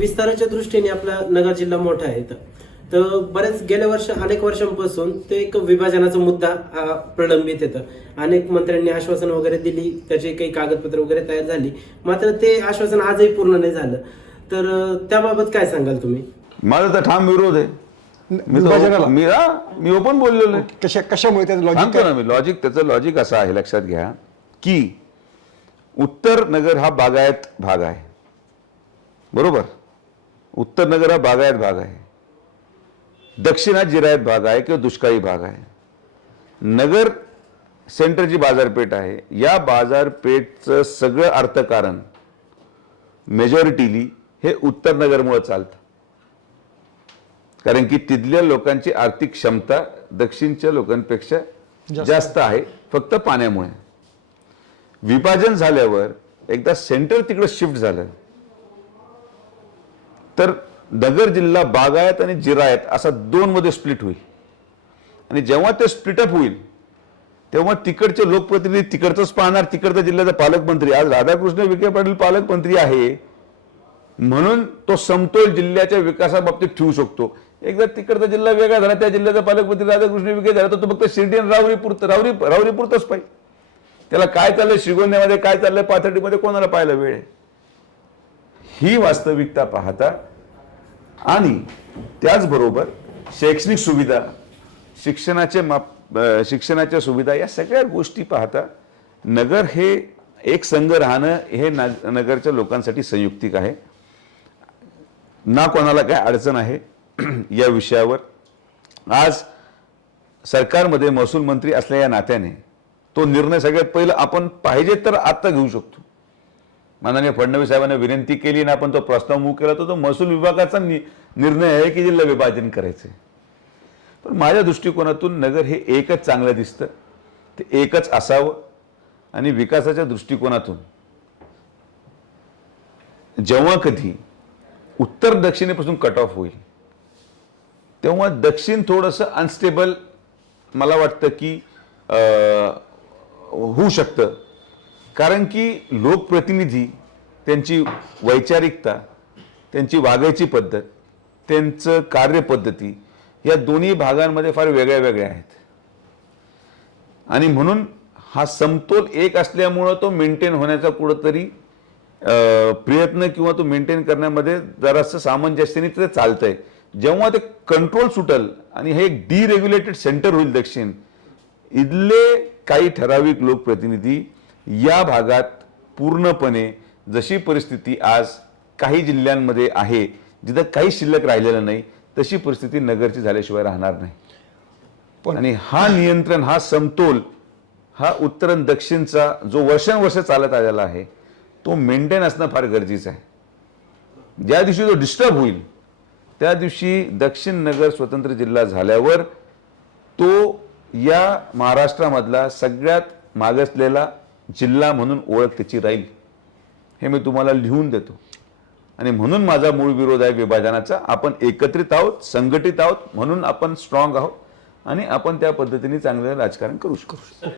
विस्ताराच्या दृष्टीने आपला नगर जिल्हा मोठा आहे इथं. तर बऱ्याच गेल्या वर्ष अनेक वर्षांपासून ते एक विभाजनाचा मुद्दा हा प्रलंबित येतं. अनेक मंत्र्यांनी आश्वासन वगैरे दिली त्याची काही कागदपत्र वगैरे तयार झाली. मात्र ते आश्वासन आजही पूर्ण नाही झालं. तर त्याबाबत काय सांगाल तुम्ही? माझा तर ठाम विरोध आहे. मी? मी हा, मी ओपन बोललेलो आहे. कशा कशामुळे त्याचं लॉजिक सांगतो ना मी लॉजिक त्याचं लॉजिक असं आहे लक्षात घ्या की उत्तर नगर हा बागायत भाग आहे. बरोबर? उत्तर नगर हा बागायत भाग आहे. दक्षिण हा जिरायत भाग आहे किंवा दुष्काळी भाग आहे. नगर सेंटरची बाजारपेठ आहे. या बाजारपेठचं सगळं अर्थकारण मेजॉरिटीली हे उत्तर नगरमुळे चालतं. कारण की तिथल्या लोकांची आर्थिक क्षमता दक्षिणच्या लोकांपेक्षा जास्त आहे. फक्त पाण्यामुळे. विभाजन झाल्यावर एकदा सेंटर तिकडे शिफ्ट झालं. तर नगर जिल्हा बागायत आणि जिरायत असा दोनमध्ये स्प्लिट होईल. आणि जेव्हा ते स्प्लिटअप होईल तेव्हा तिकडचे लोकप्रतिनिधी तिकडचंच पाहणार तिकडचा जिल्ह्याचा पालकमंत्री. आज राधाकृष्ण विखे पाटील पालकमंत्री आहे. म्हणून तो समतोल जिल्ह्याच्या विकासाबाबतीत ठेवू शकतो. एकदा तिकडचा जिल्हा वेगळा झाला त्या जिल्ह्याचा पालकमंत्री राधाकृष्ण विखे झाला तर तो फक्त शिर्डी आणि रावरी पुरतं रावरी पाहिजे. त्याला काय चाललंय श्रीगोंद्यामध्ये काय चाललंय पाथर्डीमध्ये कोणाला पाहायला वेळ आहे? ही वास्तविकता पाहता आणि त्याचबरोबर शैक्षणिक सुविधा शिक्षणाचे माप शिक्षणाच्या सुविधा या सगळ्या गोष्टी पाहता नगर हे एक संघ राहणं हे नाग- नगरच्या लोकांसाठी संयुक्तिक आहे. ना कोणाला काय अडचण आहे या विषयावर. आज सरकारमध्ये महसूल मंत्री असल्या या नात्याने तो निर्णय सगळ्यात पहिलं आपण पाहिजे तर आत्ता घेऊ शकतो. माननीय फडणवीस साहेबांना विनंती केली आणि आपण तो प्रस्ताव मूव केला तर तो महसूल विभागाचा नि- निर्णय आहे की जिल्हा विभाजन करायचं पण माझ्या दृष्टिकोनातून नगर हे एकच चांगलं दिसतं. ते एकच असावं. आणि विकासाच्या दृष्टिकोनातून जेव्हा कधी उत्तर दक्षिणेपासून कट ऑफ होईल तेव्हा दक्षिण थोडंसं अनस्टेबल मला वाटतं की अं, होऊ शकतं. कारण की लोकप्रतिनिधी त्यांची वैचारिकता त्यांची वागायची पद्धत त्यांचं कार्यपद्धती या दोन्ही भागांमध्ये फार वेगळ्या वेगळ्या आहेत. आणि म्हणून हा समतोल एक असल्यामुळं तो मेंटेन होण्याचा कुठंतरी प्रयत्न किंवा तो मेंटेन करण्यामध्ये जरासं सामंजस्याने ते चालतंय. जेव्हा ते कंट्रोल सुटल आणि हे एक डिरेग्युलेटेड सेंटर होईल दक्षिण इथले काही ठराविक लोकप्रतिनिधी या भागात पूर्णपणे जशी परिस्थिती आज काही जिल्ह्यांमध्ये आहे जिथं काही शिल्लक राहिलेलं नाही तशी परिस्थिती नगरची झाल्याशिवाय राहणार नाही. पण- आणि हा नियंत्रण हा समतोल हा उत्तर आणि दक्षिणचा जो वर्षानुवर्ष चालत आलेला आहे तो मेंटेन असणं फार गरजेचं आहे. ज्या दिवशी तो डिस्टर्ब होईल त्या दिवशी दक्षिण नगर स्वतंत्र जिल्हा झाल्यावर तो या महाराष्ट्रामधला सगळ्यात मागासलेला जिल्हा म्हणून ओळख त्याची राहील हे मी तुम्हाला लिहून देतो. आणि म्हणून माझा मूळ विरोध आहे विभाजनाचा आपण एकत्रित आहोत संघटित आहोत म्हणून आपण स्ट्रॉंग आहोत आणि आपण त्या पद्धतीने चांगलं राजकारण करू शकतो.